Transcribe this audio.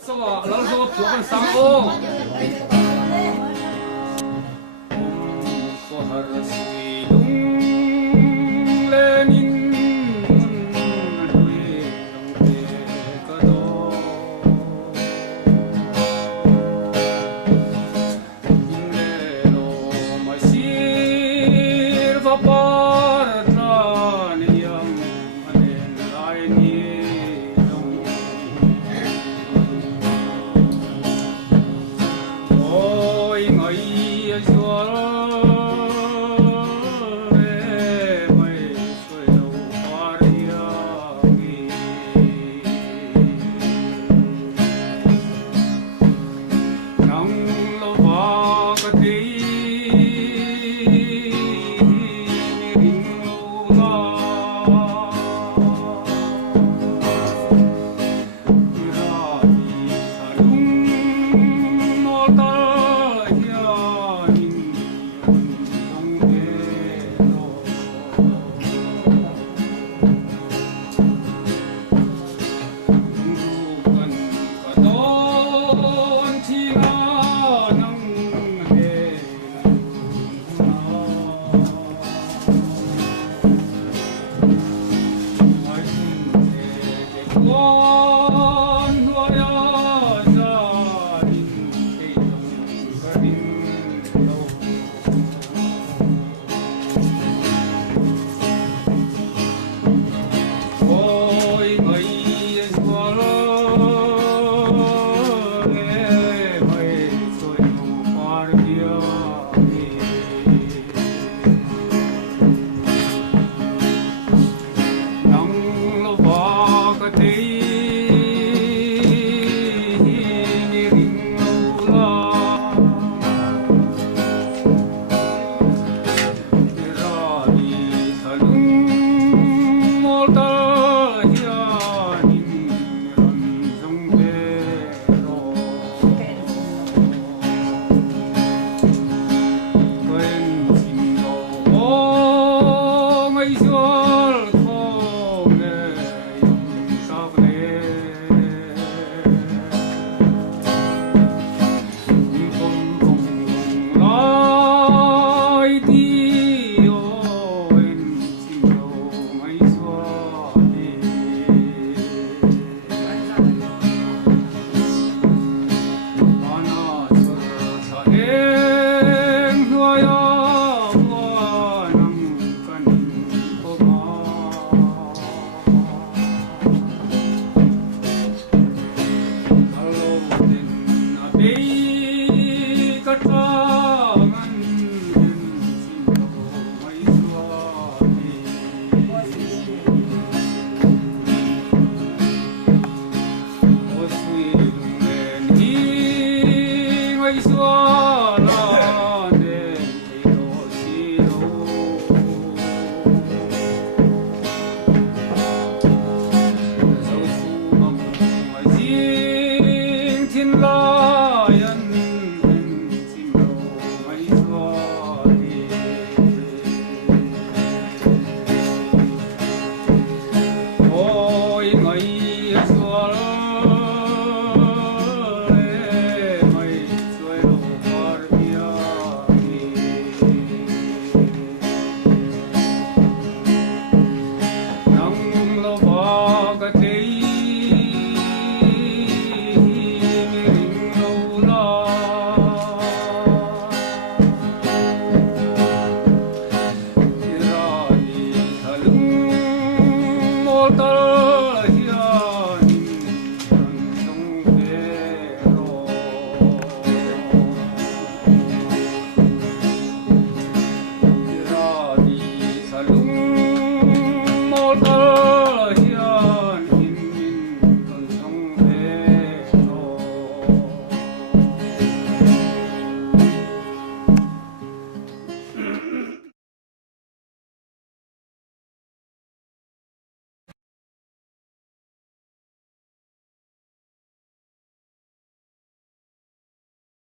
so lang so pu kan sang o ko har sui lung lenin hui long te ka do le no mai sir va par tran yang anen lai ni ôi ngày xưa mây xuôi đầu hoa đi nắng lâu hoa cái tí đình lâu na ra đi xa lung mò ta Hãy subscribe cho kênh Ghiền Mì Gõ để không bỏ lỡ những video hấp dẫn.